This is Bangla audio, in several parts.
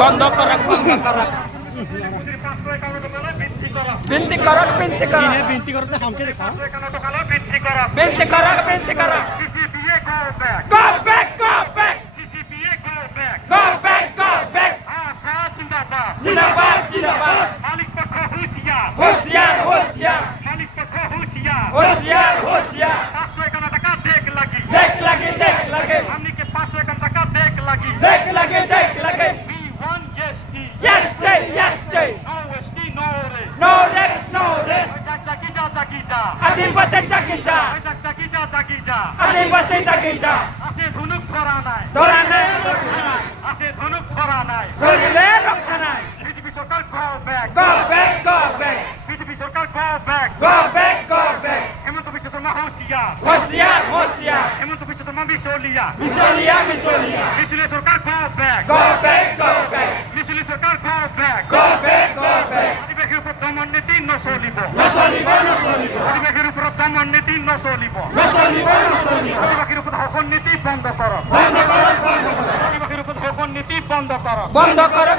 বন্ধ করাক বিনতি করক বিনতি করতে হামকে দেখা বিনতি করক go back go back go back go back জিন্দাবাদ জিন্দাবাদ होशियार होशियार होशियार होशियार देख लगी देख लगे देख लगे yes day no rest no rest आदिवासी जागीजा आदिवासी जागीजा ধরা নাই ধরিলে রক্ষা নাই go back go back go back go back होशियार होशियार मिसोलिया go back go back go back go back নচলিব আদিবাসীৰ ওপৰত দমন নীতি নচলিব আদিবাসীৰ ওপৰত শোষণ নীতি বন্ধ কৰক আদিবাসীৰ ওপৰত শোষণ নীতি বন্ধ কৰক বন্ধ কৰক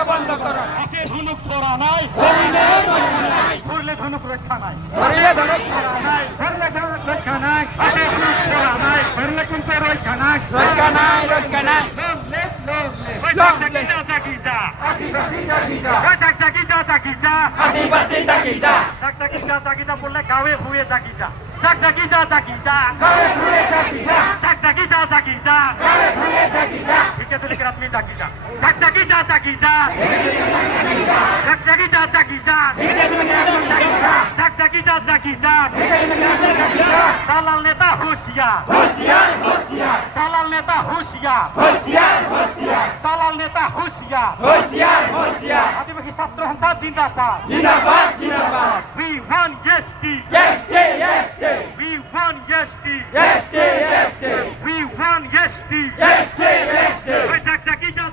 আছে ধনুক ধৰা নাই ধৰিলে ধনুক ৰক্ষা নাই আছে ধনুক ধৰা নাই ধৰিলে কোনটো ৰক্ষা নাই রক্ষা নাই আদিবাসী জাগিজা বললে গাঁৱে ভূঞে জাগিজা জাগিজা রাত্রি জাগিজা দালাল নেতা হুঁশিয়ার দালাল নেতা হুঁশিয়ার দালাল নেতা হুঁশিয়ার আদিবাসী ছাত্র সন্থা জিন্দাবাদ We want justice. Yes, day. We want justice. Yes, day.